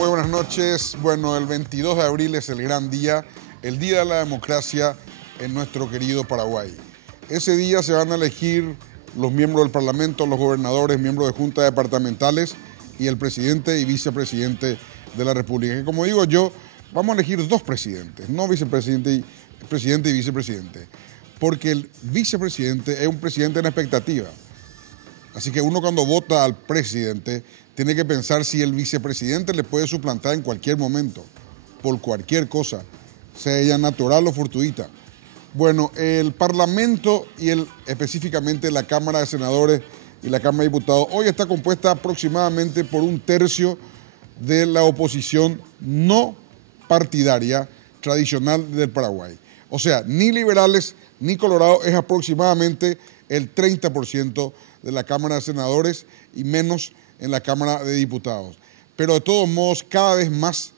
Muy buenas noches. Bueno, el 22 de abril es el gran día, el Día de la Democracia en nuestro querido Paraguay. Ese día se van a elegir los miembros del Parlamento, los gobernadores, miembros de juntas departamentales y el presidente y vicepresidente de la República. Y como digo yo, vamos a elegir dos presidentes, no vicepresidente presidente y vicepresidente, porque el vicepresidente es un presidente en expectativa. Así que uno cuando vota al presidente tiene que pensar si el vicepresidente le puede suplantar en cualquier momento, por cualquier cosa, sea ella natural o fortuita. Bueno, el Parlamento y específicamente la Cámara de Senadores y la Cámara de Diputados hoy está compuesta aproximadamente por un tercio de la oposición no partidaria tradicional del Paraguay. O sea, ni liberales ni colorados, es aproximadamente el 30% de la Cámara de Senadores y menos en la Cámara de Diputados. Pero de todos modos, cada vez más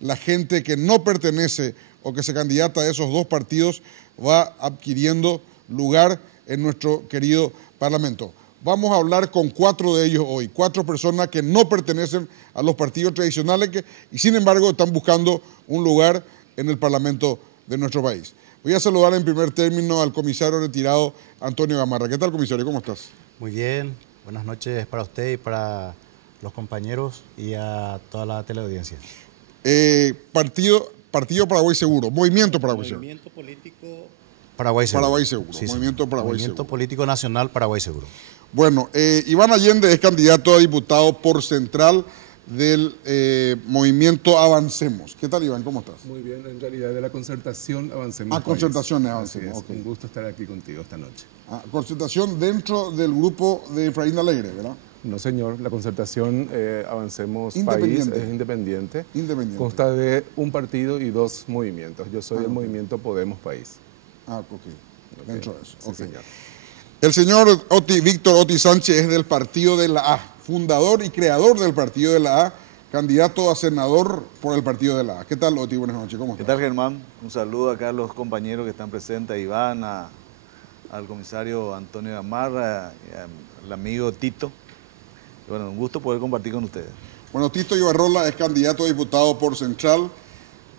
la gente que no pertenece o que se candidata a esos dos partidos va adquiriendo lugar en nuestro querido Parlamento. Vamos a hablar con 4 de ellos hoy, 4 personas que no pertenecen a los partidos tradicionales y sin embargo están buscando un lugar en el Parlamento de nuestro país. Voy a saludar en primer término al comisario retirado Antonio Gamarra. ¿Qué tal, comisario? ¿Cómo estás? Muy bien, buenas noches para usted y para los compañeros y a toda la teleaudiencia. Partido Paraguay Seguro, Movimiento Paraguay Seguro. Movimiento Político Paraguay Seguro. Paraguay Seguro, sí, Movimiento Paraguay Movimiento Seguro. Político Nacional Paraguay Seguro. Bueno, Iván Allende es candidato a diputado por Central del Movimiento Avancemos. ¿Qué tal, Iván? ¿Cómo estás? Muy bien, en realidad de la Concertación Avancemos. Concertación Avancemos. Okay. Un gusto estar aquí contigo esta noche. Concertación dentro del grupo de Efraín Alegre, ¿verdad? No, señor, la Concertación Avancemos Independiente. País es independiente. Independiente. Consta de un partido y 2 movimientos. Yo soy del movimiento Podemos País. Ok. Dentro de eso. Sí, Okay. señor. El señor Víctor Oti Sánchez es del partido de la A, fundador y creador del partido de la A, candidato a senador por el partido de la A. ¿Qué tal, Oti? Buenas noches, ¿cómo estás? ¿Qué tal, Germán? Un saludo acá a los compañeros que están presentes, a Iván, al comisario Antonio Gamarra, al amigo Tito. Y bueno, un gusto poder compartir con ustedes. Bueno, Tito Ibarrola es candidato a diputado por Central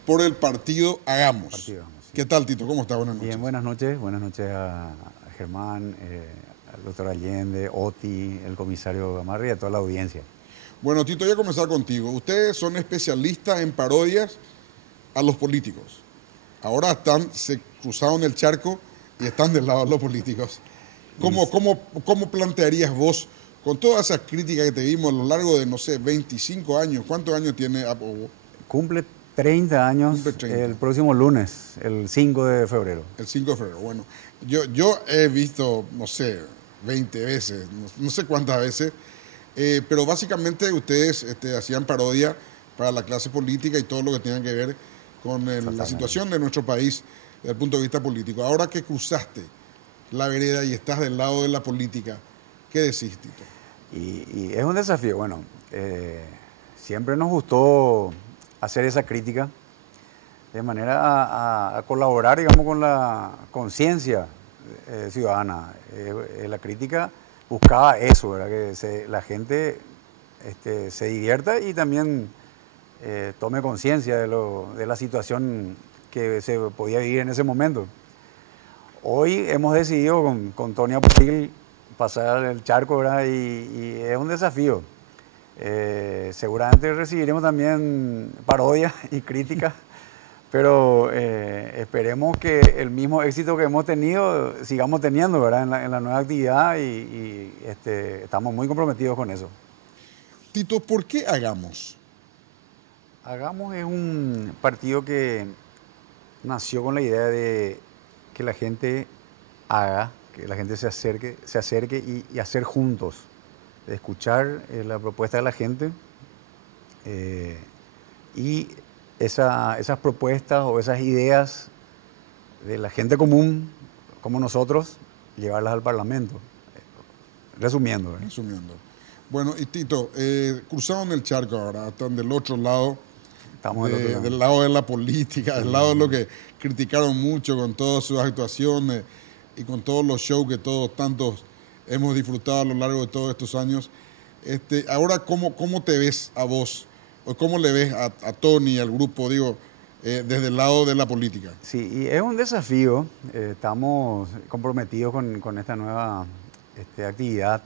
por el partido Hagamos. Sí. ¿Qué tal, Tito? ¿Cómo estás? Buenas noches. Bien, buenas noches a Germán, al doctor Allende, Oti, el comisario Gamarra y a toda la audiencia. Bueno, Tito, voy a comenzar contigo. Ustedes son especialistas en parodias a los políticos. Ahora se cruzaron el charco y están del lado de los políticos. ¿Cómo plantearías vos, con todas esas críticas que te vimos a lo largo de, no sé, 25 años, ¿cuántos años tiene Apogo? Cumple 30 años Cumple 30. El próximo lunes, el 5 de febrero. El 5 de febrero. Bueno, yo he visto, no sé, 20 veces, no sé cuántas veces, pero básicamente ustedes hacían parodia para la clase política y todo lo que tenga que ver con la situación de nuestro país desde el punto de vista político. Ahora que cruzaste la vereda y estás del lado de la política, ¿qué decís, Tito? Y es un desafío. Bueno, siempre nos gustó hacer esa crítica de manera a colaborar, digamos, con la conciencia ciudadana. La crítica buscaba eso, ¿verdad? Que la gente se divierta y también tome conciencia de la situación que se podía vivir en ese momento. Hoy hemos decidido con Tony Apotil pasar el charco, ¿verdad? Y es un desafío. Seguramente recibiremos también parodias y críticas, pero esperemos que el mismo éxito que hemos tenido sigamos teniendo, ¿verdad? En la nueva actividad y estamos muy comprometidos con eso. Tito, ¿por qué Hagamos? Hagamos es un partido que nació con la idea de que la gente haga, que la gente se acerque y hacer juntos, de escuchar la propuesta de la gente y esas propuestas o esas ideas de la gente común, como nosotros, llevarlas al Parlamento. Resumiendo. Resumiendo. Bueno, y Tito, cruzaron el charco ahora, están del otro lado, del lado de la política, del lado de lo que criticaron mucho con todas sus actuaciones y con todos los shows que tantos hemos disfrutado a lo largo de todos estos años. Ahora, ¿cómo te ves a vos ¿O cómo le ves a Tony, al grupo, digo, desde el lado de la política? Sí, y es un desafío. Estamos comprometidos con esta nueva actividad.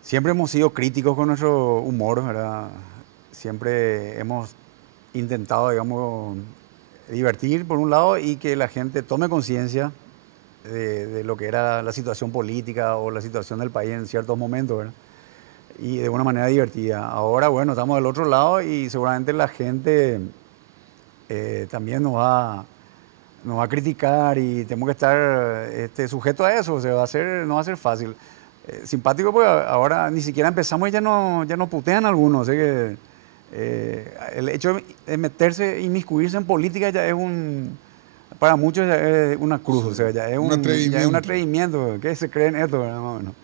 Siempre hemos sido críticos con nuestro humor, ¿verdad? Siempre hemos intentado, digamos, divertir por un lado y que la gente tome conciencia de lo que era la situación política o la situación del país en ciertos momentos, ¿verdad? Y de una manera divertida. Ahora, bueno, estamos del otro lado y seguramente la gente también nos va a criticar y tenemos que estar sujetos a eso. O sea, no va a ser fácil. Simpático porque ahora ni siquiera empezamos y ya no putean algunos. Así que el hecho de meterse, inmiscuirse en política ya es para muchos ya es una cruz. O sea, ya es un atrevimiento. ¿Qué se creen esto, verdad? Más o menos.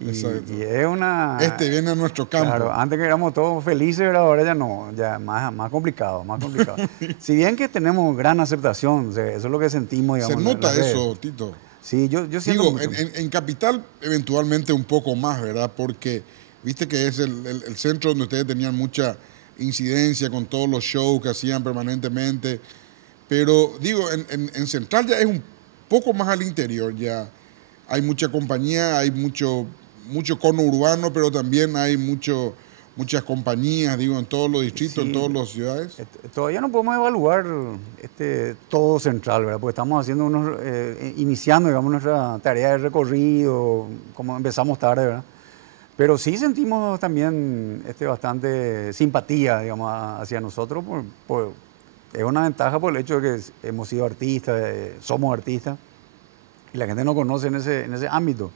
Y es una... viene a nuestro campo. Claro, antes que éramos todos felices, pero ahora ya no, ya más complicado, más complicado. Si bien que tenemos gran aceptación, o sea, eso es lo que sentimos, digamos. Se nota eso, Tito. Sí, yo siento digo, mucho. En Capital eventualmente un poco más, ¿verdad? Porque viste que es el centro donde ustedes tenían mucha incidencia con todos los shows que hacían permanentemente. Pero digo, en Central ya es un poco más al interior, ya hay mucha compañía, hay mucho cono urbano, pero también hay muchas compañías, digo, en todos los distritos, Sí, en todas las ciudades. Todavía no podemos evaluar todo Central, ¿verdad? Porque estamos iniciando, digamos, nuestra tarea de recorrido, como empezamos tarde, ¿verdad? Pero sí sentimos también bastante simpatía, digamos, hacia nosotros. Es una ventaja por el hecho de que hemos sido artistas, somos artistas, y la gente nos conoce en ese ámbito.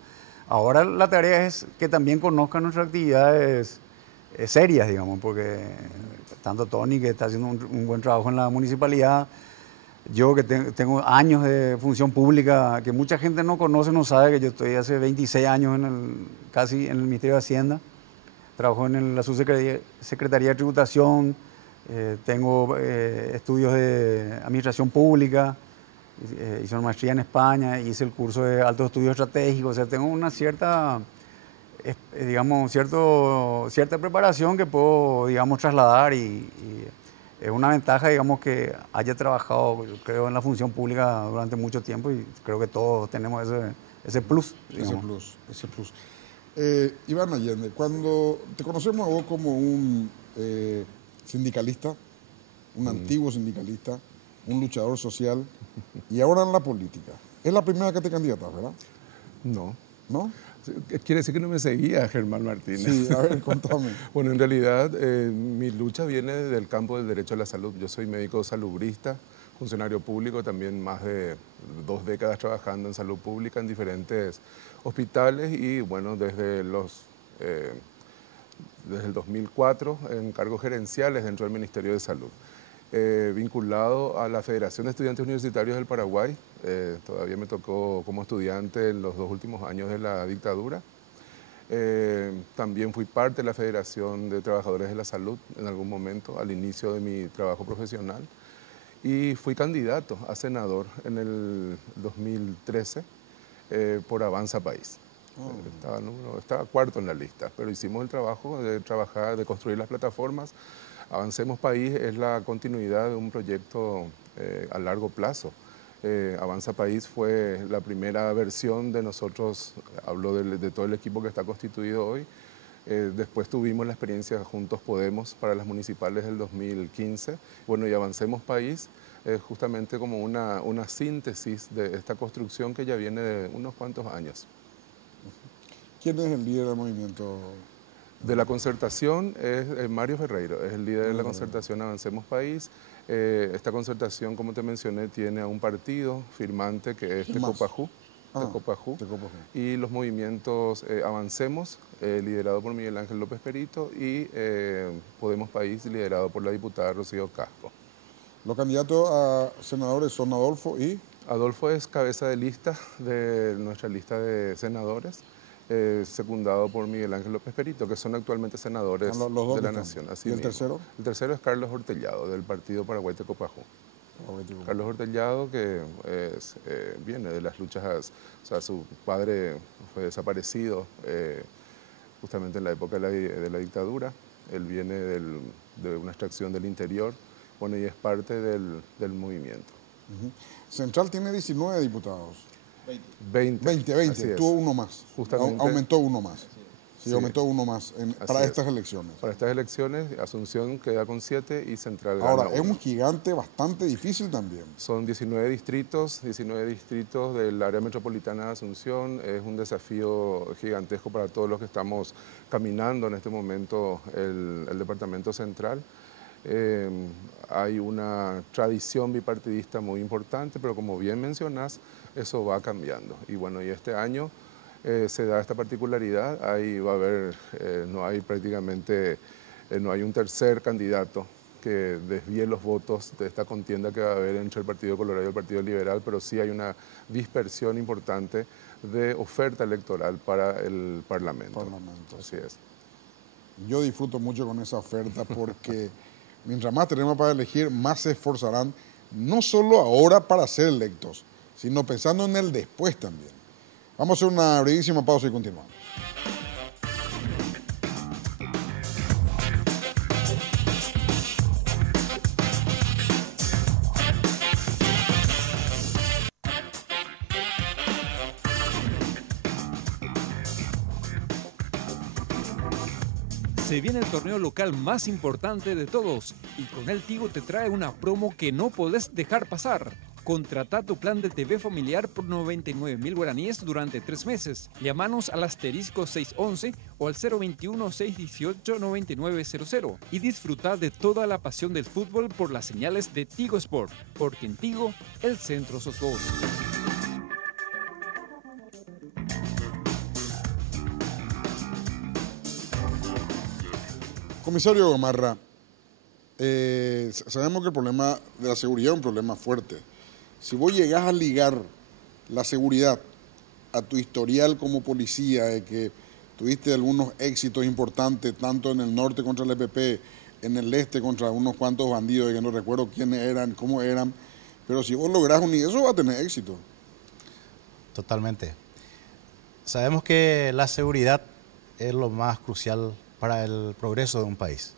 Ahora la tarea es que también conozcan nuestras actividades serias, digamos, porque tanto Tony, que está haciendo un buen trabajo en la municipalidad, yo que tengo años de función pública, que mucha gente no conoce, no sabe que yo estoy hace 26 años casi en el Ministerio de Hacienda, trabajo en la Subsecretaría de Tributación, tengo estudios de Administración Pública, hice una maestría en España, hice el curso de Altos Estudios Estratégicos, o sea, tengo una cierta preparación que puedo, digamos, trasladar y es una ventaja, digamos, que haya trabajado, yo creo, en la función pública durante mucho tiempo y creo que todos tenemos ese plus. Ese plus. Iván Allende, cuando te conocemos a vos como un sindicalista, un antiguo sindicalista, un luchador social y ahora en la política, es la primera que te candidatas, ¿verdad? No. ¿No? Quiere decir que no me seguía Germán Martínez. Sí, a ver, contame. Bueno, en realidad mi lucha viene del campo del derecho a la salud. Yo soy médico salubrista, funcionario público, también más de 2 décadas trabajando en salud pública en diferentes hospitales y bueno, desde el 2004 en cargos gerenciales dentro del Ministerio de Salud. Vinculado a la Federación de Estudiantes Universitarios del Paraguay. Todavía me tocó como estudiante en los 2 últimos años de la dictadura. También fui parte de la Federación de Trabajadores de la Salud en algún momento, al inicio de mi trabajo profesional. Y fui candidato a senador en el 2013 por Avanza País. Estaba cuarto en la lista, pero hicimos el trabajo de construir las plataformas. Avancemos País es la continuidad de un proyecto a largo plazo. Avanza País fue la primera versión de nosotros, hablo de todo el equipo que está constituido hoy. Después tuvimos la experiencia Juntos Podemos para las municipales del 2015. Bueno, y Avancemos País justamente como una síntesis de esta construcción que ya viene de unos cuantos años. ¿Quién es el líder del movimiento? De la concertación es Mario Ferreiro, es el líder de la concertación Avancemos País. Esta concertación, como te mencioné, tiene a un partido firmante que es Tecopajú. Y los movimientos Avancemos, liderado por Miguel Ángel López Perito, y Podemos País, liderado por la diputada Rocío Casco. Los candidatos a senadores son Adolfo y... Adolfo es cabeza de lista de nuestra lista de senadores. Secundado por Miguel Ángel López Perito, que son actualmente senadores de la Nación. Así ¿Y el mismo. tercero? El tercero es Carlos Hortellado, del Partido Paraguay Tecopajú. Carlos Hortellado, que viene de las luchas, o sea, su padre fue desaparecido justamente en la época de la dictadura. Él viene de una extracción del interior, bueno, y es parte del movimiento. Central tiene 19 diputados. 20. 20, así es. tuvo uno más. Justamente. Aumentó uno más. Sí, Sí. aumentó uno más para es. estas elecciones. Para estas elecciones, Asunción queda con 7 y Central Ahora, gana es 1. un gigante bastante difícil también. Son 19 distritos del área metropolitana de Asunción. Es un desafío gigantesco para todos los que estamos caminando en este momento el departamento central. Hay una tradición bipartidista muy importante, pero como bien mencionás, eso va cambiando. Y bueno, y este año se da esta particularidad, ahí va a haber, no hay un tercer candidato que desvíe los votos de esta contienda que va a haber entre el Partido Colorado y el Partido Liberal, pero sí hay una dispersión importante de oferta electoral para el Parlamento. Así es. Yo disfruto mucho con esa oferta porque mientras más tenemos para elegir, más se esforzarán, no solo ahora para ser electos, sino pensando en el después también. Vamos a hacer una brevísima pausa y continuamos. Se viene el torneo local más importante de todos y con él Tigo te trae una promo que no podés dejar pasar. Contrata tu plan de TV familiar por 99.000 guaraníes durante 3 meses. Llámanos al asterisco 611 o al 021-618-9900 y disfruta de toda la pasión del fútbol por las señales de Tigo Sport, porque en Tigo el centro sos vos. Comisario Gamarra, sabemos que el problema de la seguridad es un problema fuerte. Si vos llegás a ligar la seguridad a tu historial como policía, de que tuviste algunos éxitos importantes, tanto en el norte contra el EPP, en el este contra unos cuantos bandidos, de que no recuerdo quiénes eran, cómo eran, pero si vos lográs unir eso, va a tener éxito. Totalmente. Sabemos que la seguridad es lo más crucial para el progreso de un país.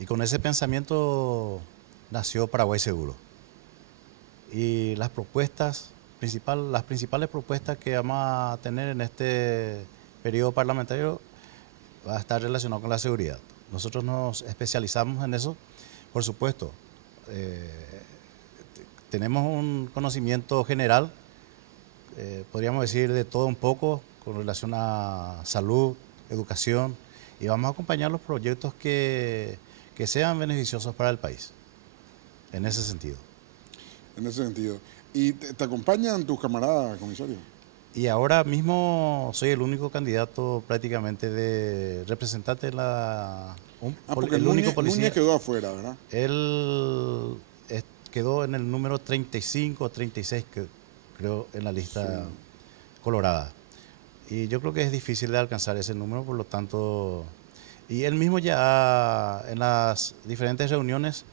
Y con ese pensamiento nació Paraguay Seguro. Y las principales propuestas que vamos a tener en este periodo parlamentario va a estar relacionado con la seguridad. Nosotros nos especializamos en eso, por supuesto. Tenemos un conocimiento general, podríamos decir de todo un poco, con relación a salud, educación, y vamos a acompañar los proyectos que sean beneficiosos para el país, en ese sentido. En ese sentido. ¿Y te acompañan tus camaradas, comisario? Y ahora mismo soy el único candidato prácticamente de representante de Porque el único policía. Núñez quedó afuera, ¿verdad? Él quedó en el número 35 o 36, creo, en la lista colorada. Y yo creo que es difícil de alcanzar ese número, por lo tanto, y él mismo ya en las diferentes reuniones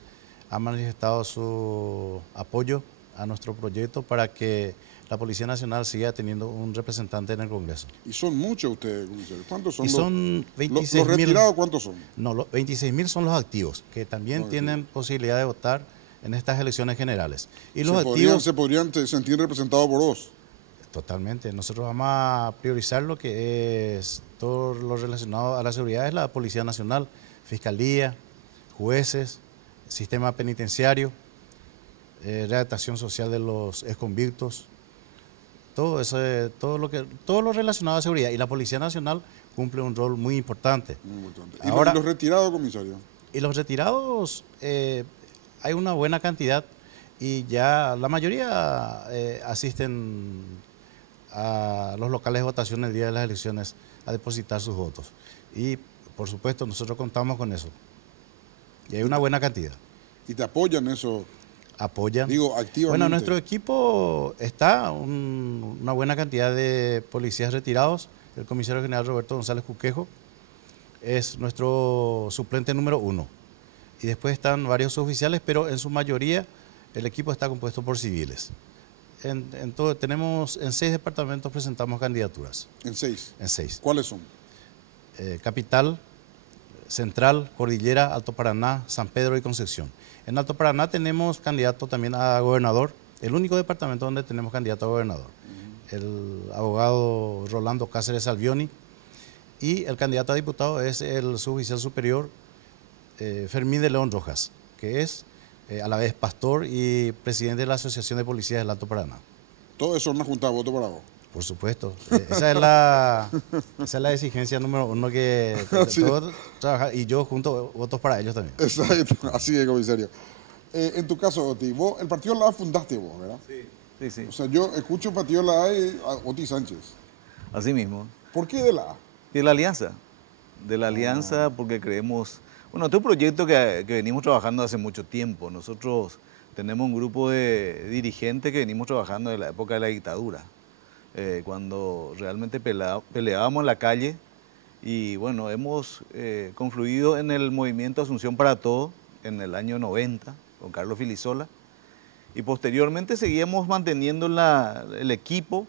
ha manifestado su apoyo a nuestro proyecto para que la Policía Nacional siga teniendo un representante en el Congreso. Y son muchos ustedes, comisario. ¿Cuántos son? Y son 26.000. ¿Los retirados cuántos son? No, los 26.000 son los activos, que también tienen posibilidad de votar en estas elecciones generales. Y los activos se podrían sentir representados por vos. Totalmente. Nosotros vamos a priorizar lo que es todo lo relacionado a la seguridad, es la Policía Nacional, Fiscalía, jueces, sistema penitenciario, readaptación social de los exconvictos, todo eso, todo lo relacionado a seguridad. Y la Policía Nacional cumple un rol muy importante. Muy importante. Ahora, ¿Y los retirados, comisario? Y los retirados, hay una buena cantidad y ya la mayoría asisten a los locales de votación el día de las elecciones a depositar sus votos. Y por supuesto nosotros contamos con eso. Y hay una buena cantidad. ¿Y te apoyan eso? Apoyan. Digo, activamente. Bueno, en nuestro equipo está una buena cantidad de policías retirados. El comisario general Roberto González Cuquejo es nuestro suplente número 1. Y después están varios oficiales, pero en su mayoría el equipo está compuesto por civiles. En 6 departamentos presentamos candidaturas. ¿En 6? En 6. ¿Cuáles son? Capital, Central, Cordillera, Alto Paraná, San Pedro y Concepción. En Alto Paraná tenemos candidato también a gobernador, el único departamento donde tenemos candidato a gobernador. El abogado Rolando Cáceres Albioni, y el candidato a diputado es el suboficial superior Fermín de León Rojas, que es a la vez pastor y presidente de la Asociación de Policías del Alto Paraná. Todo eso es una junta de voto para vos. Por supuesto. Esa es la exigencia número uno que Sí. todos trabajar, y yo junto votos para ellos también. Exacto, así es, comisario. En tu caso, Oti, vos, el partido La A fundaste vos, ¿verdad? Sí, sí. O sea, yo escucho el partido La A y a Oti Sánchez. Así mismo. ¿Por qué de la A? De la alianza. De la alianza porque creemos... Bueno, este es un proyecto que venimos trabajando hace mucho tiempo. Nosotros tenemos un grupo de dirigentes que venimos trabajando desde la época de la dictadura. Cuando realmente peleábamos en la calle y bueno, hemos confluido en el movimiento Asunción para Todo en el año 90 con Carlos Filisola y posteriormente seguíamos manteniendo el equipo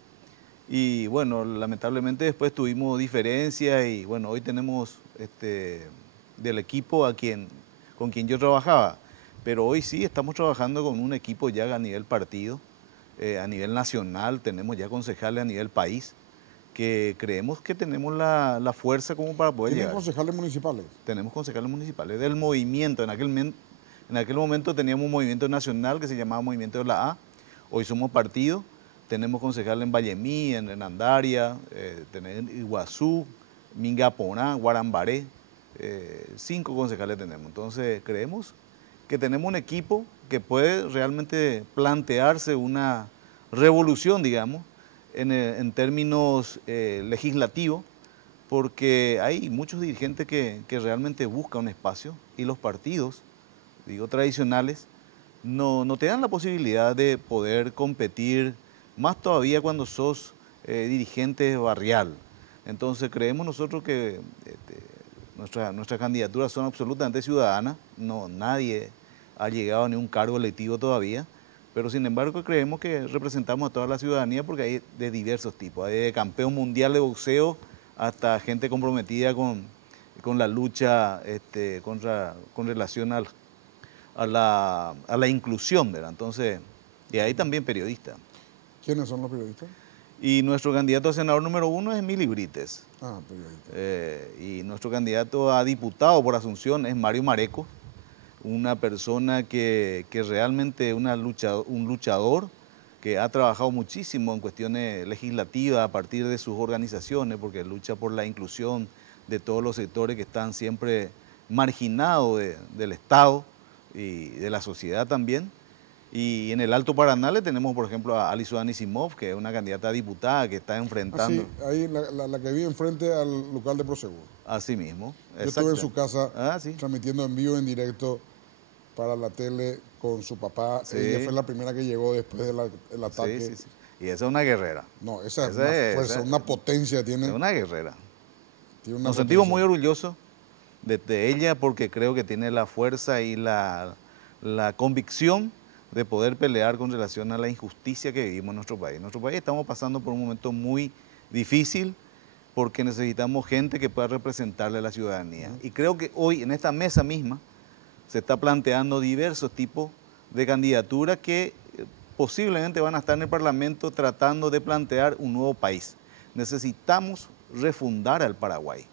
y bueno, lamentablemente después tuvimos diferencias y bueno, hoy tenemos del equipo con quien yo trabajaba, pero hoy sí estamos trabajando con un equipo ya a nivel partido. A nivel nacional, tenemos ya concejales a nivel país, que creemos que tenemos la fuerza como para poder ¿Tienen llegar. concejales municipales? Tenemos concejales municipales del movimiento. En aquel momento teníamos un movimiento nacional que se llamaba Movimiento de la A. Hoy somos partido. Tenemos concejales en Vallemí, en Andaria, en Iguazú, Mingaponá, Guarambaré. 5 concejales tenemos. Entonces creemos que tenemos un equipo que puede realmente plantearse una revolución, digamos, en términos legislativos, porque hay muchos dirigentes que realmente buscan un espacio y los partidos, digo, tradicionales, no te dan la posibilidad de poder competir, más todavía cuando sos dirigente barrial. Entonces creemos nosotros que nuestras candidaturas son absolutamente ciudadanas, nadie ha llegado a ningún cargo electivo todavía, pero sin embargo creemos que representamos a toda la ciudadanía porque hay de diversos tipos, hay de campeón mundial de boxeo hasta gente comprometida con la lucha con relación a la inclusión, ¿verdad? Entonces, y hay también periodistas. ¿Quiénes son los periodistas? Y nuestro candidato a senador número 1 es Emily Brites. Ah, periodistas. Y nuestro candidato a diputado por Asunción es Mario Mareco, una persona que realmente es un luchador que ha trabajado muchísimo en cuestiones legislativas a partir de sus organizaciones, porque lucha por la inclusión de todos los sectores que están siempre marginados del Estado y de la sociedad también. Y en el Alto Paraná le tenemos, por ejemplo, a Alison Anisimov, que es una candidata a diputada que está enfrentando. Sí, ahí la que vive enfrente al local de Prosegur. Así mismo. Yo estuve en su casa sí. transmitiendo en vivo, en directo para la tele con su papá. Sí. Ella fue la primera que llegó después del ataque. Sí. Y esa es una guerrera. No, esa es una fuerza, una potencia tiene. Es una guerrera. Tiene una Nos sentimos potencia. muy orgullosos de ella porque creo que tiene la fuerza y la convicción de poder pelear con relación a la injusticia que vivimos en nuestro país. En nuestro país estamos pasando por un momento muy difícil porque necesitamos gente que pueda representarle a la ciudadanía. Y creo que hoy en esta mesa misma se está planteando diversos tipos de candidaturas que posiblemente van a estar en el Parlamento tratando de plantear un nuevo país. Necesitamos refundar al Paraguay,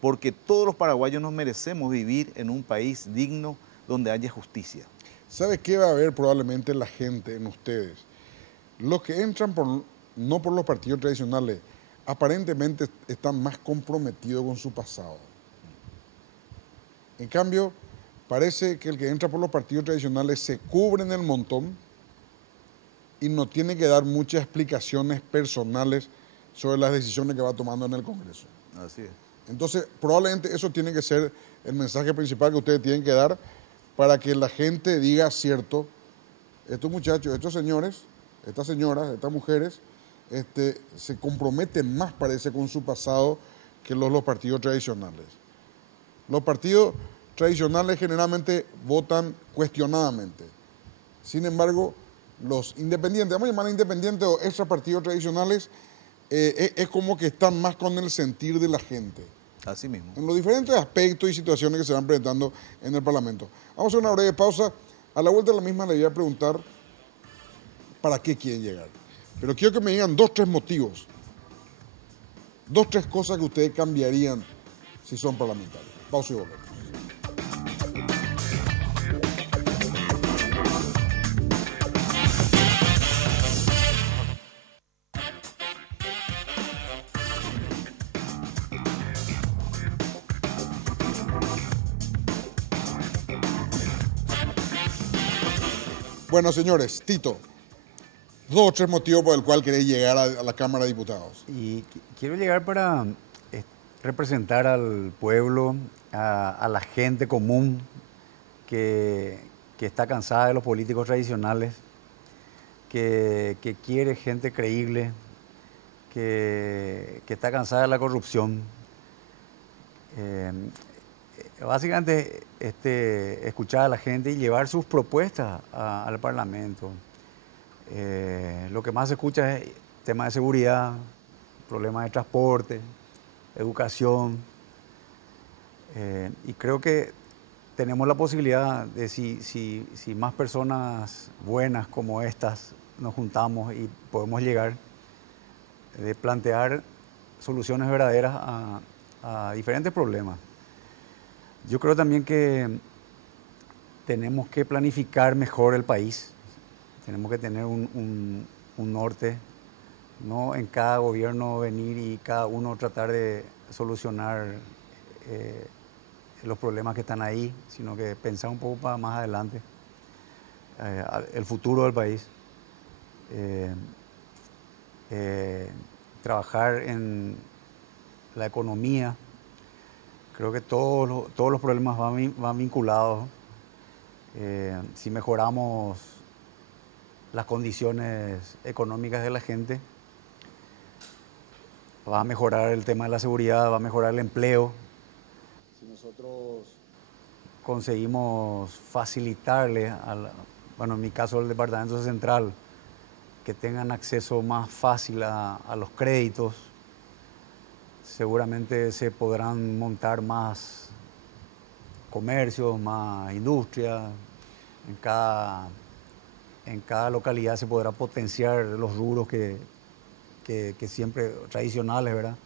porque todos los paraguayos nos merecemos vivir en un país digno donde haya justicia. ¿Sabe qué va a ver probablemente la gente en ustedes? Los que entran no por los partidos tradicionales, aparentemente están más comprometidos con su pasado. En cambio, parece que el que entra por los partidos tradicionales se cubre en el montón y no tiene que dar muchas explicaciones personales sobre las decisiones que va tomando en el Congreso. Así es. Entonces, probablemente eso tiene que ser el mensaje principal que ustedes tienen que dar para que la gente diga cierto, estos muchachos, estos señores, estas señoras, estas mujeres, se comprometen más, parece, con su pasado que los partidos tradicionales. Los partidos tradicionales generalmente votan cuestionadamente. Sin embargo, los independientes, vamos a llamar independientes o extra partidos tradicionales, es como que están más con el sentir de la gente. Así mismo. en los diferentes aspectos y situaciones que se van presentando en el Parlamento. Vamos a hacer una breve pausa. A la vuelta de la misma le voy a preguntar para qué quieren llegar. Pero quiero que me digan 2, 3 motivos. 2, 3 cosas que ustedes cambiarían si son parlamentarios. Pausa y volvemos. Bueno, señores, Tito, 2 o 3 motivos por el cual queréis llegar a la Cámara de Diputados. Y quiero llegar para representar al pueblo, a la gente común que está cansada de los políticos tradicionales, que quiere gente creíble, que está cansada de la corrupción. Básicamente, escuchar a la gente y llevar sus propuestas al Parlamento. Lo que más se escucha es temas de seguridad, problemas de transporte, educación. Y creo que tenemos la posibilidad de, si más personas buenas como estas nos juntamos y podemos llegar, de plantear soluciones verdaderas a diferentes problemas. Yo creo también que tenemos que planificar mejor el país. Tenemos que tener un norte, no en cada gobierno venir y cada uno tratar de solucionar los problemas que están ahí, sino que pensar un poco para más adelante, el futuro del país. Trabajar en la economía. Creo que todos los problemas van vinculados. Si mejoramos las condiciones económicas de la gente, va a mejorar el tema de la seguridad, va a mejorar el empleo. Si nosotros conseguimos facilitarle, bueno, en mi caso el Departamento Central, que tengan acceso más fácil a los créditos, seguramente se podrán montar más comercios, más industria. En cada localidad se podrá potenciar los rubros que siempre tradicionales, ¿verdad?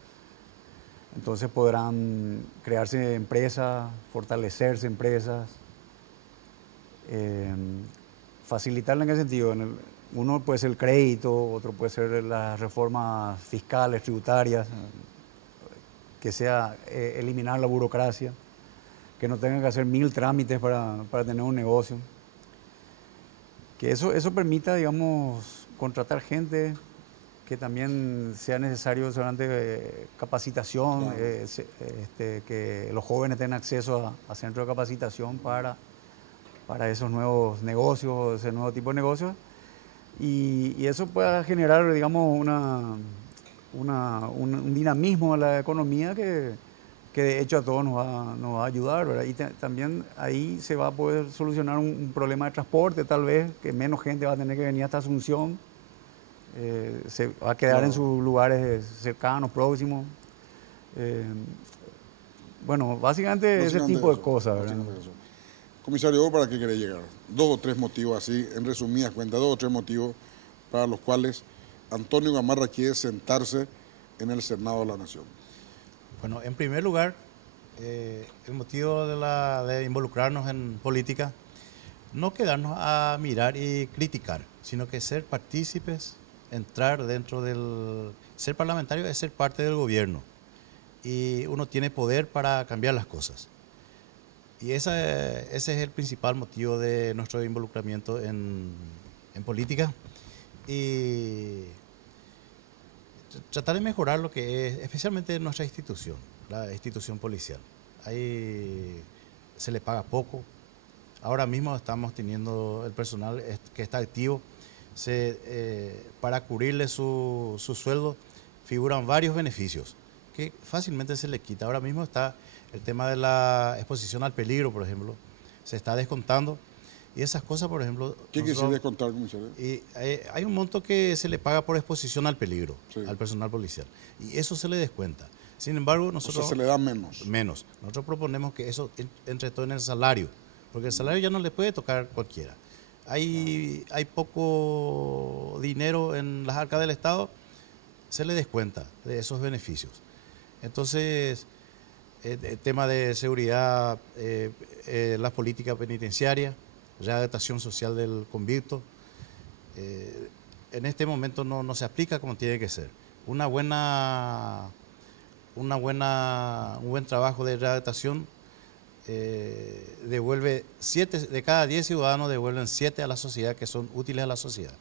Entonces podrán crearse empresas, fortalecerse empresas, facilitarle en qué sentido. Uno puede ser el crédito, otro puede ser las reformas fiscales, tributarias, que sea eliminar la burocracia, que no tengan que hacer 1000 trámites para tener un negocio. Que eso permita, digamos, contratar gente, que también sea necesario solamente capacitación, claro. Que los jóvenes tengan acceso a centros de capacitación para esos nuevos negocios, ese nuevo tipo de negocios, y eso pueda generar, digamos, un dinamismo a la economía que de hecho a todos nos va a ayudar, ¿verdad? Y también ahí se va a poder solucionar un problema de transporte, tal vez, que menos gente va a tener que venir hasta Asunción, se va a quedar claro. En sus lugares cercanos, próximos. Bueno, básicamente ese tipo de cosas, ¿verdad? Comisario, ¿vos para qué querés llegar? 2 o 3 motivos así, en resumidas cuentas, 2 o 3 motivos para los cuales Antonio Gamarra quiere sentarse en el Senado de la Nación. Bueno, en primer lugar, el motivo de involucrarnos en política, no quedarnos a mirar y criticar, sino que ser partícipes, entrar dentro del... Ser parlamentario es ser parte del gobierno y uno tiene poder para cambiar las cosas. Y ese es el principal motivo de nuestro involucramiento en política. Y tratar de mejorar lo que es, especialmente nuestra institución, la institución policial. Ahí se le paga poco. Ahora mismo estamos teniendo el personal que está activo. Para cubrirle su sueldo figuran varios beneficios que fácilmente se le quita. Ahora mismo está el tema de la exposición al peligro, por ejemplo, se está descontando. Y esas cosas, por ejemplo... ¿Qué quisiera descontar, comisario? Hay un monto que se le paga por exposición al peligro, sí, al personal policial. Y eso se le descuenta. Sin embargo, O sea, nosotros... se le da menos. Menos. Nosotros proponemos que eso entre todo en el salario, porque el salario ya no le puede tocar cualquiera. Hay poco dinero en las arcas del Estado, se le descuenta de esos beneficios. Entonces, el tema de seguridad, las políticas penitenciarias, readaptación social del convicto, en este momento no se aplica como tiene que ser. Un buen trabajo de readaptación devuelve 7 de cada 10 ciudadanos, devuelven 7 a la sociedad que son útiles a la sociedad.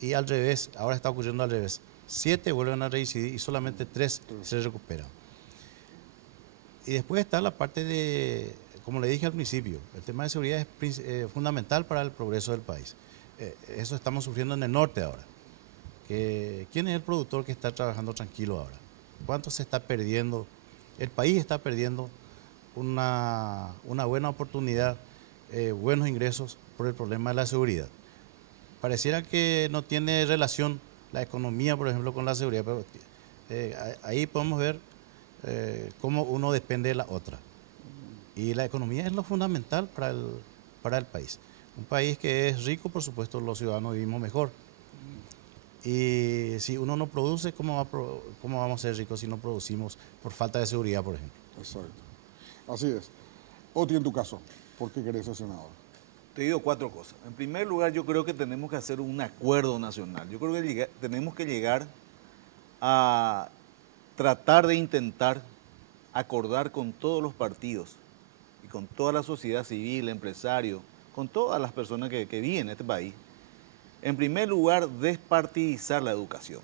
Y al revés, ahora está ocurriendo al revés. 7 vuelven a reincidir y solamente 3 se recuperan. Y después está la parte de, como le dije al principio, el tema de seguridad es fundamental para el progreso del país. Eso estamos sufriendo en el norte ahora. ¿Quién es el productor que está trabajando tranquilo ahora? ¿Cuánto se está perdiendo? El país está perdiendo una buena oportunidad, buenos ingresos por el problema de la seguridad. Pareciera que no tiene relación la economía, por ejemplo, con la seguridad, pero ahí podemos ver cómo uno depende de la otra. Y la economía es lo fundamental para el país. Un país que es rico, por supuesto, los ciudadanos vivimos mejor. Y si uno no produce, ¿cómo vamos a ser ricos si no producimos por falta de seguridad, por ejemplo? Exacto. Así es. Oti, en tu caso, ¿por qué querés ser senador? Te digo 4 cosas. En primer lugar, yo creo que tenemos que hacer un acuerdo nacional. Yo creo que tenemos que llegar a tratar de intentar acordar con todos los partidos y con toda la sociedad civil, empresarios, con todas las personas que viven en este país. En primer lugar, despartidizar la educación.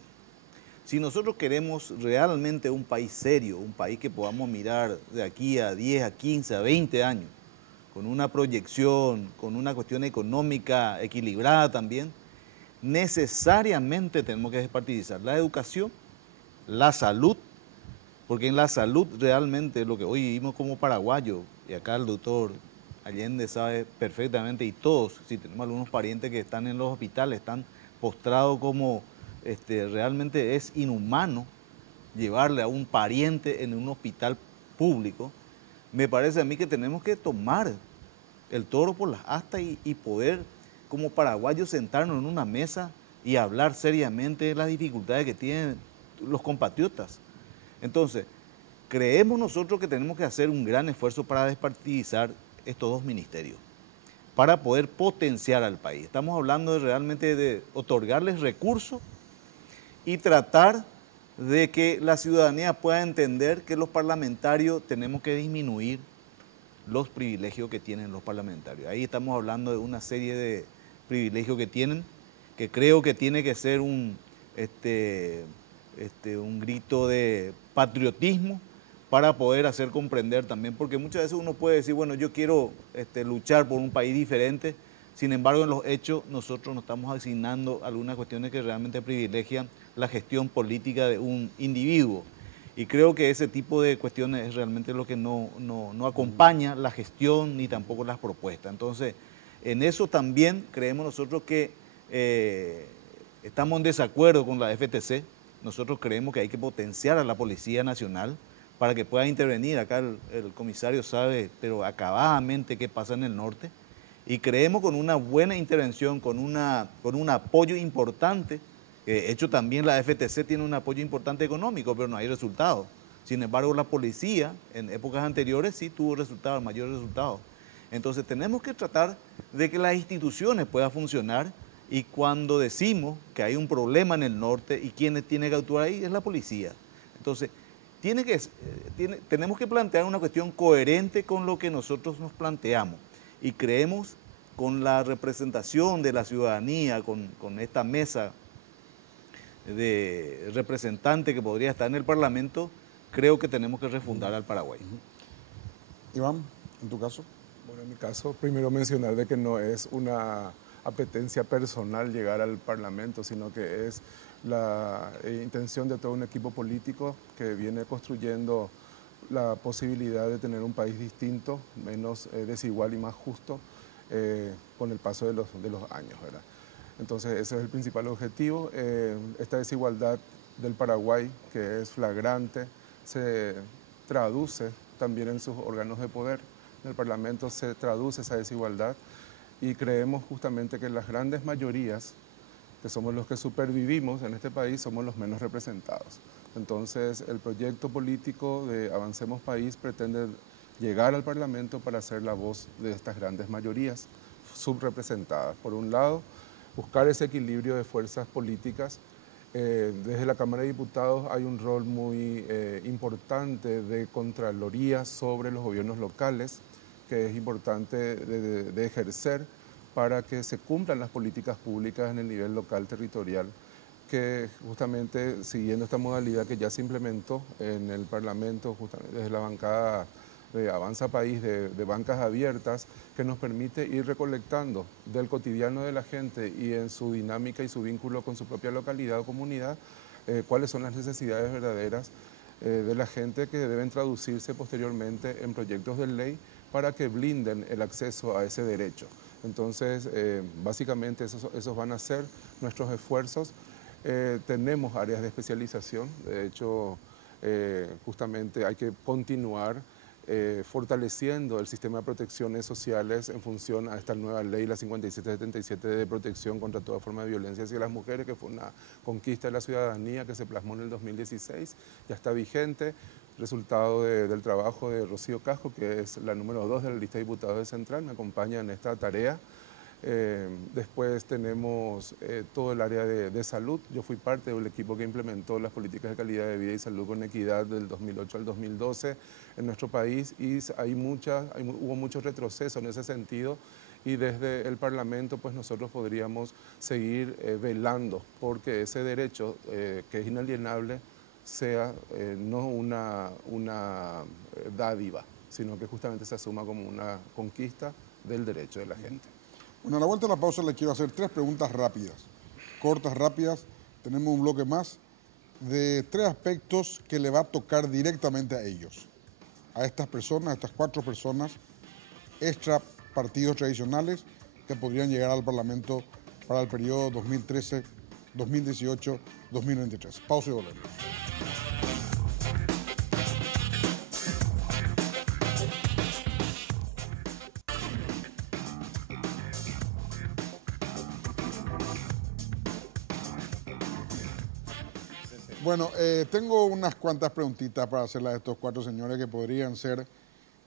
Si nosotros queremos realmente un país serio, un país que podamos mirar de aquí a 10, a 15, a 20 años, con una proyección, con una cuestión económica equilibrada también, necesariamente tenemos que despartidizar la educación, la salud, porque en la salud realmente lo que hoy vivimos como paraguayos, y acá el doctor Allende sabe perfectamente, y todos, si tenemos algunos parientes que están en los hospitales, están postrados como realmente es inhumano llevarle a un pariente en un hospital público. Me parece a mí que tenemos que tomar el toro por las astas y poder, como paraguayos, sentarnos en una mesa y hablar seriamente de las dificultades que tienen los compatriotas. Entonces, creemos nosotros que tenemos que hacer un gran esfuerzo para despartidizar estos 2 ministerios, para poder potenciar al país. Estamos hablando realmente de otorgarles recursos y tratar de que la ciudadanía pueda entender que los parlamentarios tenemos que disminuir los privilegios que tienen los parlamentarios. Ahí estamos hablando de una serie de privilegios que tienen, que creo que tiene que ser un grito de patriotismo para poder hacer comprender también, porque muchas veces uno puede decir, bueno, yo quiero luchar por un país diferente, sin embargo en los hechos nosotros nos estamos asignando algunas cuestiones que realmente privilegian la gestión política de un individuo. Y creo que ese tipo de cuestiones es realmente lo que no acompaña la gestión ni tampoco las propuestas. Entonces, en eso también creemos nosotros que estamos en desacuerdo con la FTC. Nosotros creemos que hay que potenciar a la Policía Nacional para que pueda intervenir. Acá el comisario sabe, pero acabadamente, qué pasa en el norte. Y creemos con una buena intervención, con un apoyo importante. De hecho, también la FTC tiene un apoyo importante económico, pero no hay resultados. Sin embargo, la policía en épocas anteriores sí tuvo resultados, mayores resultados. Entonces, tenemos que tratar de que las instituciones puedan funcionar, y cuando decimos que hay un problema en el norte y quien tiene que actuar ahí es la policía. Entonces, tenemos que plantear una cuestión coherente con lo que nosotros nos planteamos, y creemos con la representación de la ciudadanía, con esta mesa de representantes que podría estar en el Parlamento, creo que tenemos que refundar al Paraguay. Iván, en tu caso. Bueno, en mi caso, primero mencionar de que no es una apetencia personal llegar al Parlamento, sino que es la intención de todo un equipo político que viene construyendo la posibilidad de tener un país distinto, menos desigual y más justo con el paso de los años, ¿verdad? Entonces ese es el principal objetivo. Esta desigualdad del Paraguay, que es flagrante, se traduce también en sus órganos de poder. En el Parlamento se traduce esa desigualdad y creemos justamente que las grandes mayorías, que somos los que supervivimos en este país, somos los menos representados. Entonces, el proyecto político de Avancemos País pretende llegar al Parlamento para ser la voz de estas grandes mayorías subrepresentadas. Por un lado, buscar ese equilibrio de fuerzas políticas. Desde la Cámara de Diputados hay un rol muy importante de contraloría sobre los gobiernos locales, que es importante de ejercer para que se cumplan las políticas públicas en el nivel local territorial, que justamente siguiendo esta modalidad que ya se implementó en el Parlamento, justamente desde la bancada de Avanza País, de bancas abiertas, que nos permite ir recolectando del cotidiano de la gente y en su dinámica y su vínculo con su propia localidad o comunidad, cuáles son las necesidades verdaderas de la gente que deben traducirse posteriormente en proyectos de ley para que blinden el acceso a ese derecho. Entonces, básicamente esos van a ser nuestros esfuerzos. Tenemos áreas de especialización, de hecho, justamente hay que continuar fortaleciendo el sistema de protecciones sociales en función a esta nueva ley, la 5777 de protección contra toda forma de violencia hacia las mujeres, que fue una conquista de la ciudadanía que se plasmó en el 2016, ya está vigente, resultado del trabajo de Rocío Casco, que es la número 2 de la lista de diputados de Central, me acompaña en esta tarea. Después tenemos todo el área de salud. Yo fui parte del equipo que implementó las políticas de calidad de vida y salud con equidad del 2008 al 2012 en nuestro país y hubo mucho retroceso en ese sentido y desde el Parlamento pues nosotros podríamos seguir velando porque ese derecho que es inalienable sea no una dádiva, sino que justamente se asuma como una conquista del derecho de la gente. Bueno, a la vuelta de la pausa le quiero hacer 3 preguntas rápidas, cortas, rápidas. Tenemos un bloque más de 3 aspectos que le va a tocar directamente a ellos, a estas personas, a estas 4 personas, extra partidos tradicionales que podrían llegar al Parlamento para el periodo 2013, 2018, 2023. Pausa y volvemos. Bueno, tengo unas cuantas preguntitas para hacerle a estos 4 señores que podrían ser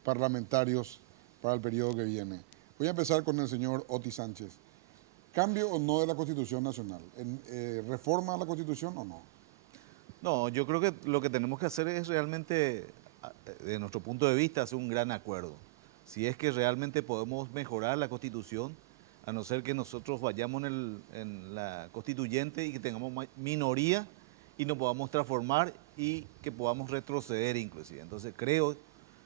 parlamentarios para el periodo que viene. Voy a empezar con el señor Otis Sánchez. ¿Cambio o no de la Constitución Nacional? ¿Reforma a la Constitución o no? No, yo creo que lo que tenemos que hacer es realmente, de nuestro punto de vista, hacer un gran acuerdo. Si es que realmente podemos mejorar la Constitución, a no ser que nosotros vayamos en la constituyente y que tengamos minoría y nos podamos transformar y que podamos retroceder inclusive. Entonces creo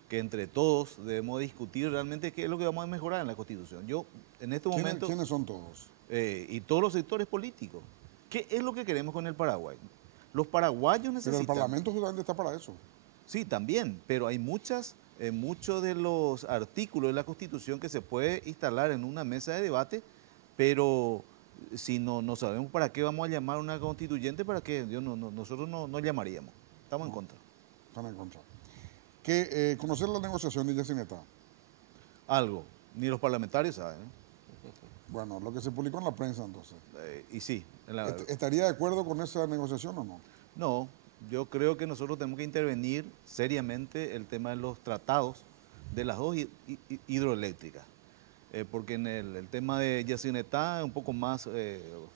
que entre todos debemos discutir realmente qué es lo que vamos a mejorar en la Constitución. Yo, en este momento... ¿Quiénes son todos? Y todos los sectores políticos. ¿Qué es lo que queremos con el Paraguay? Los paraguayos necesitan... Pero el Parlamento justamente está para eso. Sí, también, pero hay muchos de los artículos de la Constitución que se puede instalar en una mesa de debate, pero si no sabemos para qué vamos a llamar una constituyente, para qué, nosotros no llamaríamos. Estamos en contra. Están en contra. ¿Conocer la negociación de Yacineta? Algo, ni los parlamentarios saben. Bueno, lo que se publicó en la prensa entonces. Y sí. ¿Estaría de acuerdo con esa negociación o no? No, yo creo que nosotros tenemos que intervenir seriamente el tema de los tratados de las 2 hidroeléctricas. Porque en el tema de Yacinetá un poco más,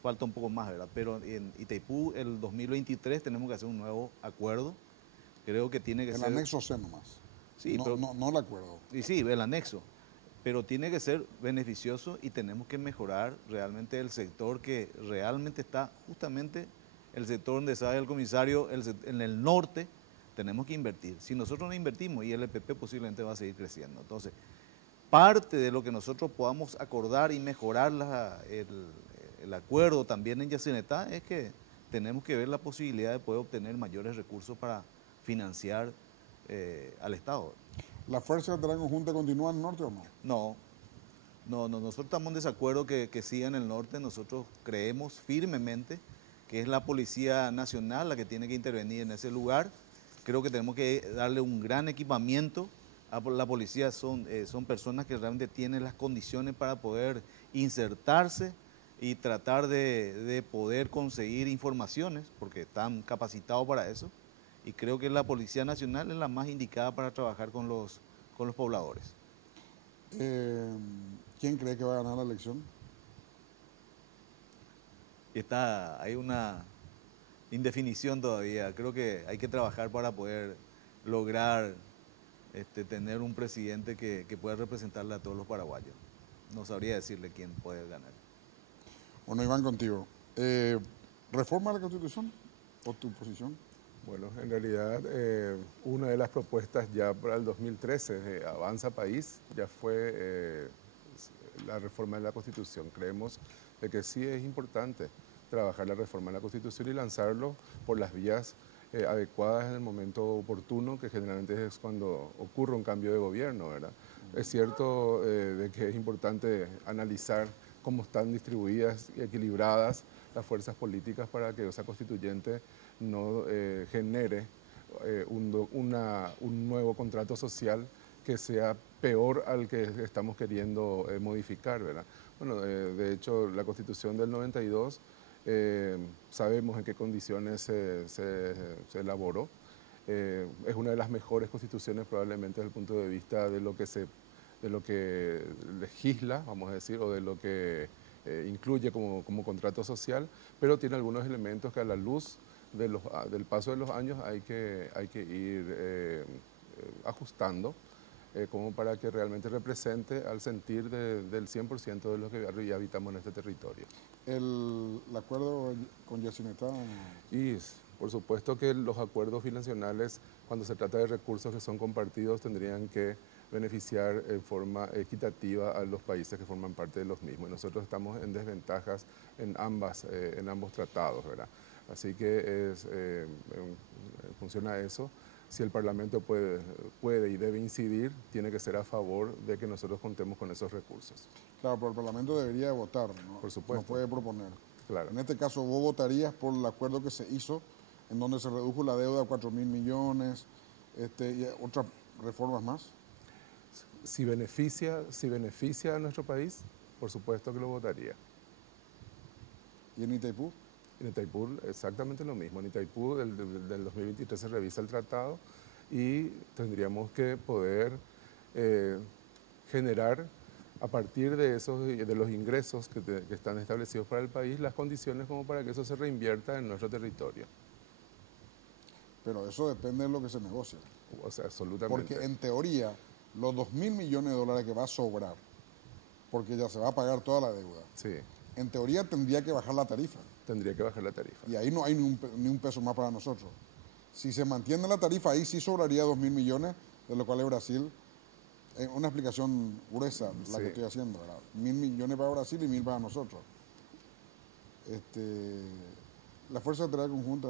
falta un poco más, ¿verdad? Pero en Itaipú el 2023 tenemos que hacer un nuevo acuerdo. Creo que tiene que ser... El anexo C nomás. Sí, no, pero... no el acuerdo. Y sí, el anexo. Pero tiene que ser beneficioso y tenemos que mejorar realmente el sector que realmente está justamente el sector donde sabe el comisario, en el norte, tenemos que invertir. Si nosotros no invertimos, y el EPP posiblemente va a seguir creciendo. Entonces, parte de lo que nosotros podamos acordar y mejorar el acuerdo también en Yacinetá es que tenemos que ver la posibilidad de poder obtener mayores recursos para financiar al Estado. ¿Las fuerzas de la conjunta continúan en el norte o no? No, nosotros estamos en desacuerdo que siga en el norte. Nosotros creemos firmemente que es la Policía Nacional la que tiene que intervenir en ese lugar creo que tenemos que darle un gran equipamiento a la policía. Son personas que realmente tienen las condiciones para poder insertarse y tratar de poder conseguir informaciones, porque están capacitados para eso. Y creo que la Policía Nacional es la más indicada para trabajar con los pobladores. ¿Quién cree que va a ganar la elección? Hay una indefinición todavía. Creo que hay que trabajar para poder lograr tener un presidente que pueda representarle a todos los paraguayos. No sabría decirle quién puede ganar. Bueno, Iván, contigo. ¿Reforma la Constitución o tu posición? Bueno, en realidad una de las propuestas ya para el 2013 de Avanza País ya fue la reforma de la Constitución. Creemos de que sí es importante trabajar la reforma de la Constitución y lanzarlo por las vías adecuadas en el momento oportuno, que generalmente es cuando ocurre un cambio de gobierno, ¿verdad? Es cierto de que es importante analizar cómo están distribuidas y equilibradas las fuerzas políticas para que esa constituyente no genere un nuevo contrato social que sea peor al que estamos queriendo modificar, ¿verdad? Bueno, de hecho, la Constitución del 92, sabemos en qué condiciones se elaboró. Es una de las mejores constituciones probablemente desde el punto de vista de lo que legisla, vamos a decir, o de lo que incluye como contrato social, pero tiene algunos elementos que a la luz del paso de los años hay que ir ajustando, como para que realmente represente al sentir del 100% de los que ya habitamos en este territorio. ¿El acuerdo con Yacinetá? Y por supuesto que los acuerdos binacionales, cuando se trata de recursos que son compartidos, tendrían que beneficiar en forma equitativa a los países que forman parte de los mismos. Y nosotros estamos en desventajas en ambos tratados, ¿verdad? Así que funciona eso. Si el Parlamento puede y debe incidir, tiene que ser a favor de que nosotros contemos con esos recursos. Claro, pero el Parlamento debería votar, ¿no? Por supuesto. No puede proponer. Claro. En este caso, vos votarías por el acuerdo que se hizo, en donde se redujo la deuda a 4.000 millones, y otras reformas más. Si beneficia a nuestro país, por supuesto que lo votaría. ¿Y en Itaipú? En Itaipú exactamente lo mismo. En Itaipú del 2023 se revisa el tratado y tendríamos que poder generar a partir de los ingresos que están establecidos para el país las condiciones como para que eso se reinvierta en nuestro territorio. Pero eso depende de lo que se negocie. O sea, absolutamente. Porque en teoría, los 2.000 millones de dólares que va a sobrar, porque ya se va a pagar toda la deuda, Sí, en teoría tendría que bajar la tarifa. tendría que bajar la tarifa. Y ahí no hay ni un peso más para nosotros. Si se mantiene la tarifa, ahí sí sobraría 2.000 millones, de lo cual es Brasil. Una explicación gruesa la Sí. que estoy haciendo, ¿verdad? 1.000 millones para Brasil y 1.000 para nosotros. La Fuerza de Tarea Conjunta...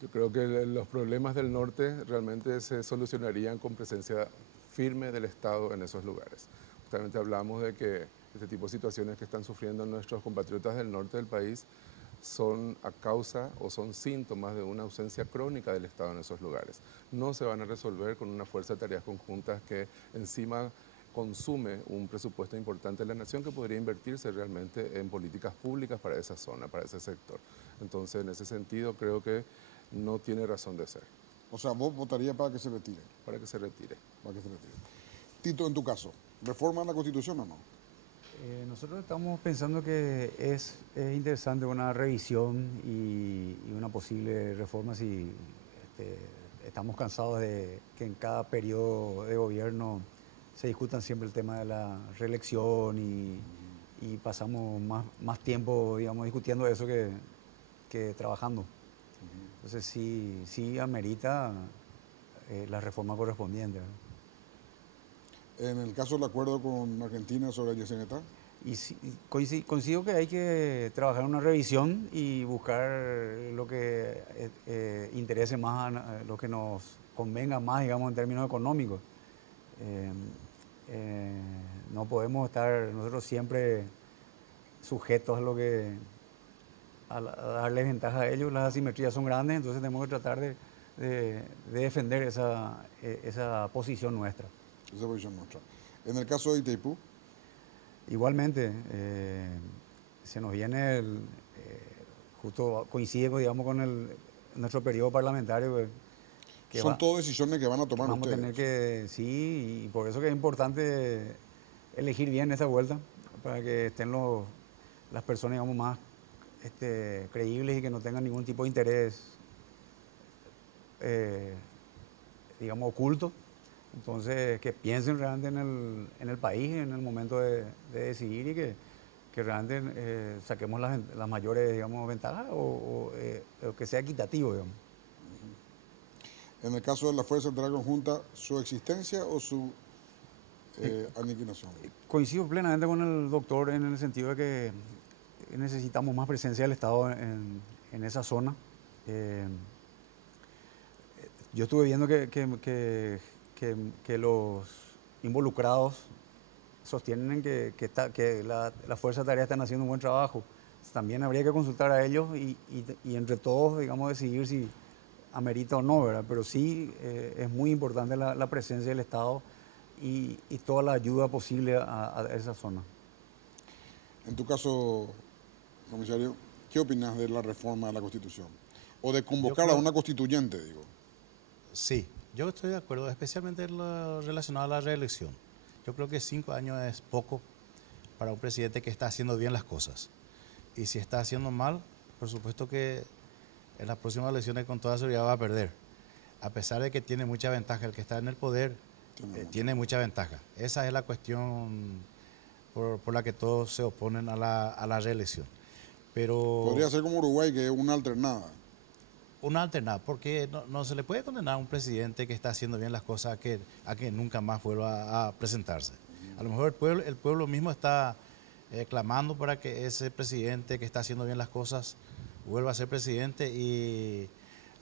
Yo creo que los problemas del norte realmente se solucionarían con presencia firme del Estado en esos lugares. Justamente hablamos de que este tipo de situaciones que están sufriendo nuestros compatriotas del norte del país son a causa o son síntomas de una ausencia crónica del Estado en esos lugares. No se van a resolver con una fuerza de tareas conjuntas que encima consume un presupuesto importante de la nación que podría invertirse realmente en políticas públicas para esa zona, para ese sector. Entonces, en ese sentido, creo que no tiene razón de ser. O sea, vos votarías para que se retire. Para que se retire. Para que se retire. Tito, en tu caso, ¿reforma la Constitución o no? Nosotros estamos pensando que es interesante una revisión y una posible reforma si estamos cansados de que en cada periodo de gobierno se discutan siempre el tema de la reelección y pasamos más tiempo, digamos, discutiendo eso que trabajando. Entonces sí amerita la reforma correspondiente, ¿verdad? En el caso del acuerdo con Argentina sobre Yacinetá. Y sí, coincido que hay que trabajar en una revisión y buscar lo que interese más, lo que nos convenga más, digamos, en términos económicos. No podemos estar nosotros siempre sujetos a darles ventaja a ellos. Las asimetrías son grandes, entonces tenemos que tratar de defender esa posición nuestra. Esa posición nuestra. En el caso de Itaipú, Igualmente, se nos viene, justo coincide, digamos, con nuestro periodo parlamentario. Que son todas decisiones que van a tomar vamos ustedes. a tener que, sí, y por eso que es importante elegir bien esta vuelta, para que estén las personas, digamos, más creíbles y que no tengan ningún tipo de interés, digamos, oculto. Entonces, que piensen realmente en el país, en el momento de decidir, y que realmente saquemos las mayores, digamos, ventajas, o que sea equitativo, digamos. En el caso de la Fuerza Central Conjunta, ¿su existencia o su aniquilación? Coincido plenamente con el doctor en el sentido de que necesitamos más presencia del Estado en esa zona. Yo estuve viendo que los involucrados sostienen que la Fuerza de Tarea están haciendo un buen trabajo. También habría que consultar a ellos y entre todos, digamos, decidir si amerita o no, ¿verdad? Pero sí es muy importante la presencia del Estado y toda la ayuda posible a esa zona. En tu caso, comisario, ¿qué opinas de la reforma de la Constitución? O de convocar a una constituyente, digo. Sí, yo estoy de acuerdo, especialmente en lo relacionado a la reelección. Yo creo que 5 años es poco para un presidente que está haciendo bien las cosas. Y si está haciendo mal, por supuesto que en las próximas elecciones con toda seguridad va a perder. A pesar de que tiene mucha ventaja, el que está en el poder tiene mucha ventaja. Esa es la cuestión por la que todos se oponen a la reelección. Pero Podría ser como Uruguay, que es una alternada. una alternada, porque no se le puede condenar a un presidente que está haciendo bien las cosas a que nunca más vuelva a presentarse. A lo mejor el pueblo mismo está clamando para que ese presidente que está haciendo bien las cosas vuelva a ser presidente, y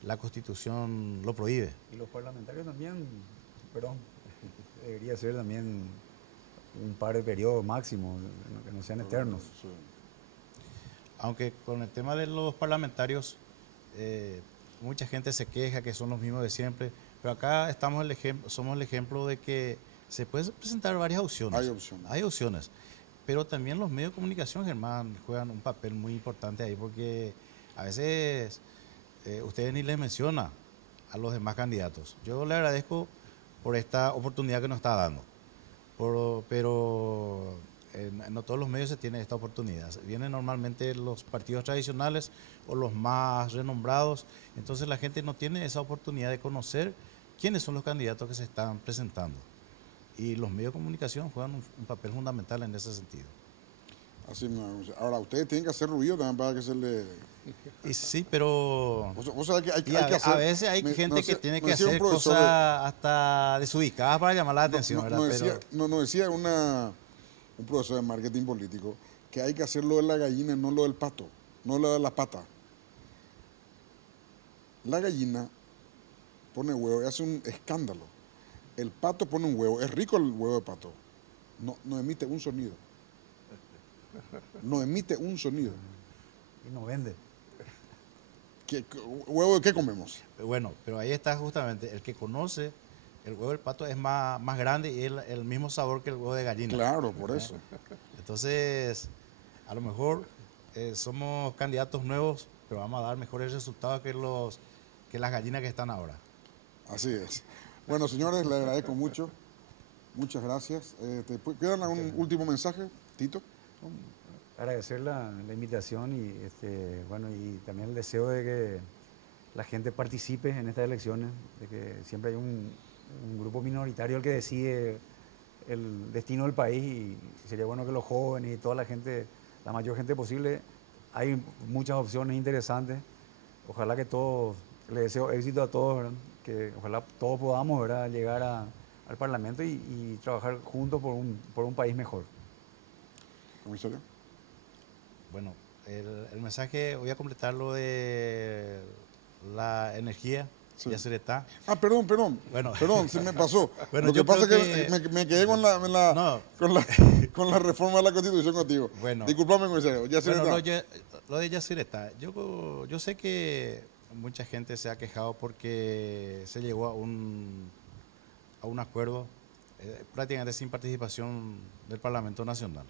la Constitución lo prohíbe. Y los parlamentarios también, perdón, debería ser también un par de periodos máximos, que no sean eternos. Sí. Aunque con el tema de los parlamentarios, mucha gente se queja que son los mismos de siempre, pero acá somos el ejemplo de que se pueden presentar varias opciones. Hay opciones. Hay opciones. Pero también los medios de comunicación, Germán, juegan un papel muy importante ahí, porque a veces ustedes ni les menciona a los demás candidatos. Yo le agradezco por esta oportunidad que nos está dando, pero no todos los medios se tienen esta oportunidad. Vienen normalmente los partidos tradicionales o los más renombrados, entonces la gente no tiene esa oportunidad de conocer quiénes son los candidatos que se están presentando. Y los medios de comunicación juegan un papel fundamental en ese sentido. Así mismo. Ahora, ustedes tienen que hacer ruido también para que se le... Y sí, pero Vos sabés que hay que hacer... a veces hay gente que tiene que hacer cosas hasta desubicadas para llamar la atención, ¿verdad? Nos decía un profesor de marketing político que hay que hacer lo de la gallina y no lo del pato, no lo de la pata. La gallina pone huevo y hace un escándalo. El pato pone un huevo, es rico el huevo de pato, no emite un sonido. No emite un sonido. Y no vende. ¿Huevo de qué comemos? Bueno, pero ahí está justamente el que conoce. El huevo del pato es más grande y es el mismo sabor que el huevo de gallina. Claro, por eso. Entonces, a lo mejor somos candidatos nuevos, pero vamos a dar mejores resultados que las gallinas que están ahora. Así es. Bueno, señores, les agradezco mucho. Muchas gracias. ¿Quedan un último mensaje, Tito? Agradecer la invitación y bueno, y también el deseo de que la gente participe en estas elecciones, de que siempre hay un grupo minoritario el que decide el destino del país, y sería bueno que los jóvenes y toda la gente, la mayor gente posible, hay muchas opciones interesantes. Ojalá que todos, les deseo éxito a todos, ¿verdad? Que ojalá todos podamos, ¿verdad?, llegar al Parlamento y trabajar juntos por un país mejor. Comisario. Bueno, el mensaje, voy a completar lo de la energía. Sí. Ya se le está. Perdón, Bueno. perdón, se me pasó. Bueno, lo que yo pasa es creo que me quedé con la reforma de la Constitución contigo. Bueno. Disculpame, comisario. Bueno, lo de Yacyretá, yo sé que mucha gente se ha quejado porque se llegó a un acuerdo prácticamente sin participación del Parlamento Nacional.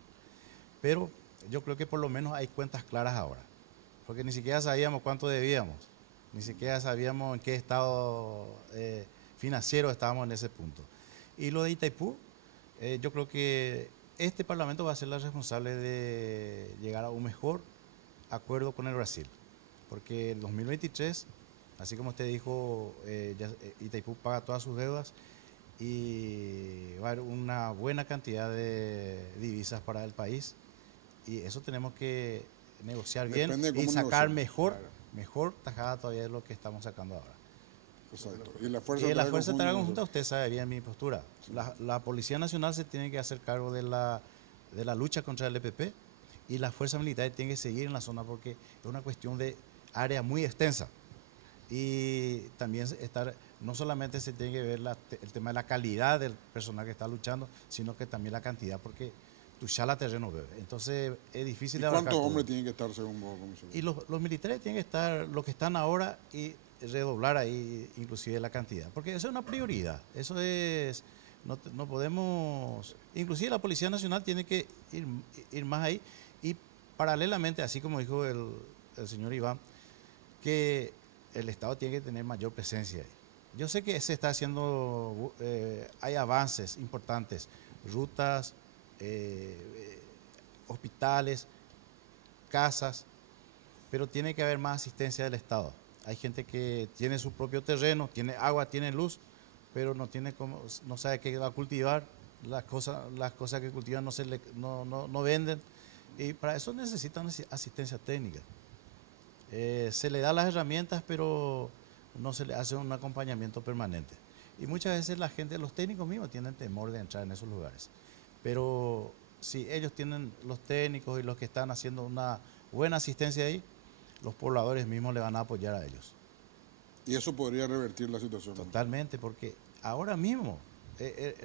Pero yo creo que por lo menos hay cuentas claras ahora, porque ni siquiera sabíamos cuánto debíamos, ni siquiera sabíamos en qué estado financiero estábamos en ese punto. Y lo de Itaipú, yo creo que este Parlamento va a ser la responsable de llegar a un mejor acuerdo con el Brasil, porque en 2023, así como usted dijo, Itaipú paga todas sus deudas y va a haber una buena cantidad de divisas para el país, y eso tenemos que negociar bien y sacar mejor tajada todavía de lo que estamos sacando ahora. Exacto. Y la Fuerza de Tarea Conjunta, usted sabe bien mi postura. Sí. La Policía Nacional se tiene que hacer cargo de la lucha contra el EPP, y la Fuerza Militar tiene que seguir en la zona porque es una cuestión de área muy extensa. Y también no solamente se tiene que ver el tema de la calidad del personal que está luchando, sino que también la cantidad, porque Tuchala terreno bebe. Entonces es difícil de abarcar. ¿Cuántos hombres tienen que estar según vos, comisario? Y los militares tienen que estar los que están ahora y redoblar ahí inclusive la cantidad, porque eso es una prioridad. Eso es, no podemos, inclusive la Policía Nacional tiene que ir más ahí, y paralelamente, así como dijo el señor Iván, que el Estado tiene que tener mayor presencia ahí. Yo sé que se está haciendo, hay avances importantes, rutas, hospitales, casas, pero tiene que haber más asistencia del Estado. Hay gente que tiene su propio terreno, tiene agua, tiene luz, pero no sabe qué va a cultivar, las cosas que cultivan no venden, y para eso necesitan asistencia técnica. Se le da las herramientas, pero no se le hace un acompañamiento permanente. Y muchas veces la gente, los técnicos mismos tienen temor de entrar en esos lugares. Pero si ellos tienen, los técnicos y los que están haciendo una buena asistencia ahí, los pobladores mismos le van a apoyar a ellos. Y eso podría revertir la situación. Totalmente, porque ahora mismo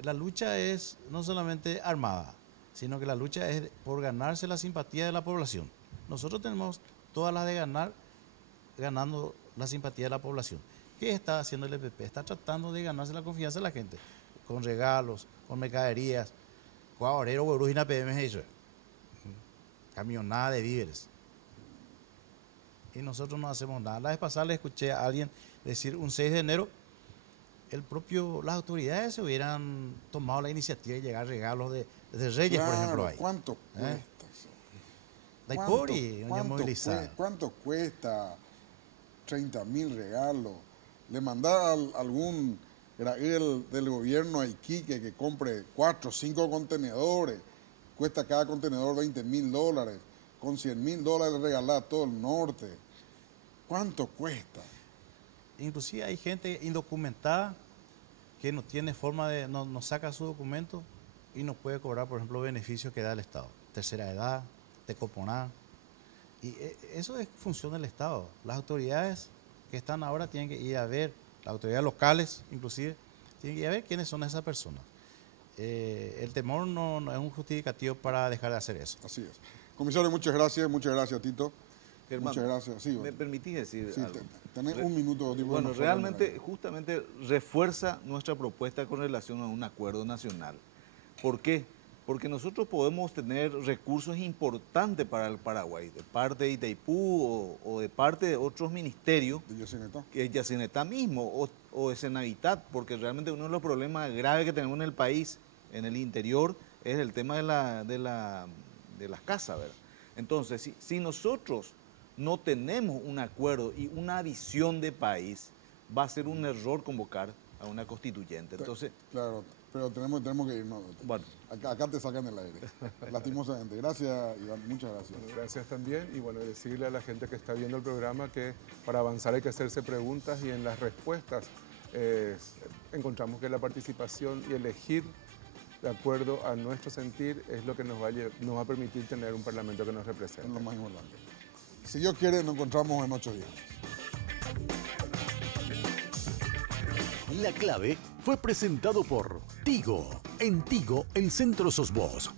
la lucha es no solamente armada, sino que la lucha es por ganarse la simpatía de la población. Nosotros tenemos todas las de ganar, ganando la simpatía de la población. ¿Qué está haciendo el EPP? Está tratando de ganarse la confianza de la gente, con regalos, con mercaderías, cuadrero, borujina, PM, eso, camionada de víveres. Y nosotros no hacemos nada. La vez pasada le escuché a alguien decir un 6 de enero, las autoridades se hubieran tomado la iniciativa de llegar regalos de Reyes, claro, por ejemplo. Ahí. ¿Cuánto cuesta? ¿Cuánto cuesta 30.000 regalos? Le mandaba algún del gobierno a Iquique que compre 4 o 5 contenedores, cuesta cada contenedor $20.000, con $100.000 regalar a todo el norte. ¿Cuánto cuesta? Inclusive hay gente indocumentada que no tiene forma de, no saca su documento y no puede cobrar, por ejemplo, beneficios que da el Estado. Tercera edad, Tecoponá. Y eso es función del Estado. Las autoridades que están ahora tienen que ir a ver, las autoridades locales inclusive, tienen que ir a ver quiénes son esas personas. El temor no es un justificativo para dejar de hacer eso. Así es. Comisario, muchas gracias, Tito. Germán, muchas gracias. Sí, ¿me permitís decir sí, algo? Tenés un minuto. Bueno, realmente, justamente refuerza nuestra propuesta con relación a un acuerdo nacional. ¿Por qué? Porque nosotros podemos tener recursos importantes para el Paraguay, de parte de Itaipú o de parte de otros ministerios, ¿De Yacinetá? que es Yacinetá mismo o de Senavitat, porque realmente uno de los problemas graves que tenemos en el país, en el interior, es el tema de las casas, ¿verdad? Entonces, si nosotros no tenemos un acuerdo y una visión de país, va a ser un error convocar a una constituyente. Entonces, claro, pero tenemos que irnos. Bueno. Acá te sacan el aire, lastimosamente. Gracias, Iván, muchas gracias. Gracias también, y bueno, decirle a la gente que está viendo el programa que para avanzar hay que hacerse preguntas, y en las respuestas encontramos que la participación y elegir de acuerdo a nuestro sentir es lo que nos va a permitir tener un parlamento que nos represente. Es lo más importante. Si Dios quiere, nos encontramos en 8 días. La clave fue presentado por Tigo. En Tigo, el centro sos vos.